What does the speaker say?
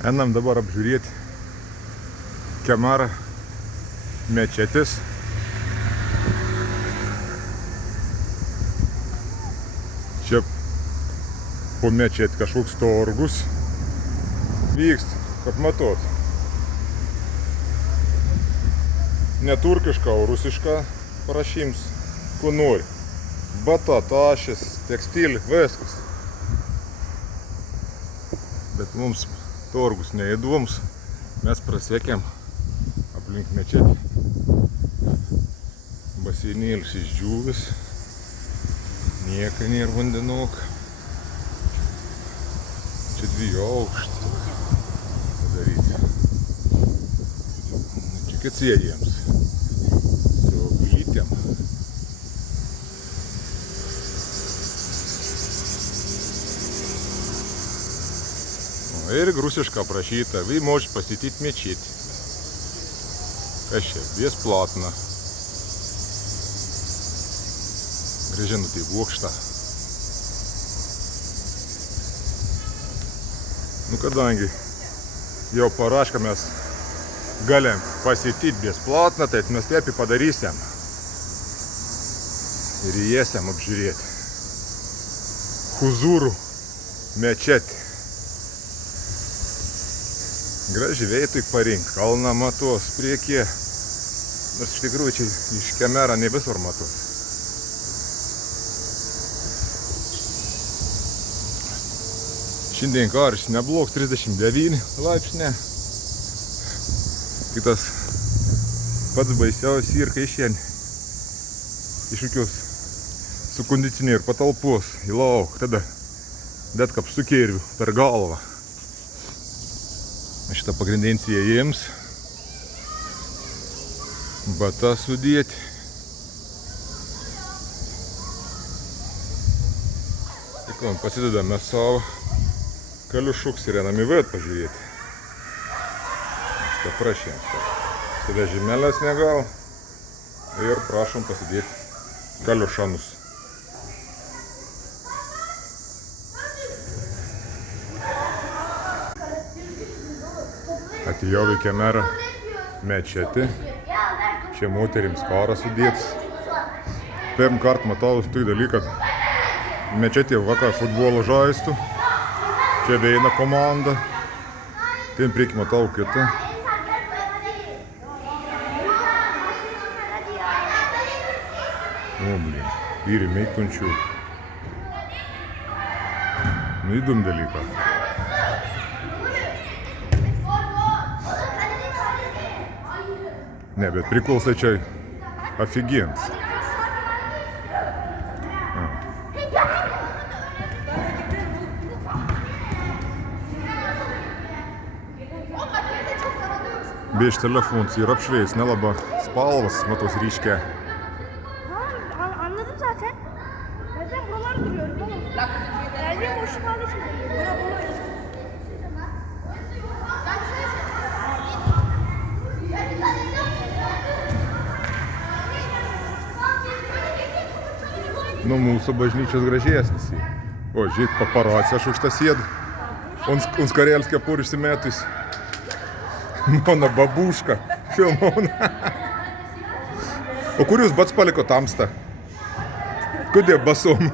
Einam dabar apžiūrėti Kemarą mečetės. Čia po mečet kažkoks torgus vyksta, kaip matot. Ne turkiška, o rusiška parašyms, ko nori. Bata, tašės, tekstilė, viskas. Bet mums torgus neįdomus. Mes prasiekėm aplink mečetį. Baseinėlis išdžiūvis. Nieka nėra vandenok. Čia 2 aukštų padaryti. Čia atsėdėjams. Su glytėm. Ir rusiška aprašyta. Вы можете посетить мечеть. Kas čia? Бесплатно. Grąžinutį bokštą. Nu, kadangi jau parašką mes galim посетить бесплатно, tai mes taip padarysim. Ir įėsim apžiūrėti. Huzurų mečetį. Graži veitai parink. Kalną matos priekyje. Nors iš tikrųjų čia iš Kemerą ne visur matos. Šiandien karštis neblogs, 39 laipsniai. Kitas pats baisiausias ir kai šiandien iššūkius su kondicionieriu patalpos į lauk, tada bet kaip su kirviu per galvą. Šitą pagrindinį įėjims. Bata sudėti. Tik pasidedame savo kaliušuks ir einam į vidų pažiūrėti. Šitą prašėm. Šitą žemelės negal. Ir prašom pasidėti kaliušanus. Atėjau į Kemerą mečetį. Čia moterims karas sudėtis. Pirm kart matau tai dalyką, kad mečetį vakar futbolo žaistų. Čia veina komanda. Ten prieki matau kitą. O, blin. Vyri meikunčių. Nu, įdom dalyką. Ne, bet priklausai čia офигенс. Biež telefons ir apšveis, nelaba spalvas, matos ryškia. Anladım zaten. Ben buralar duruyorum oğlum. Geldiğim boşluk halde şimdi. Bura. Nu, mūsų bažnyčios gražesnis. O, žiūrėk, paparacija, aš už tą sėdu. Он с карельской поручи метусь. Mano babuška filmauna. O kur jūs bats paliko tamsta? Kodėl basom?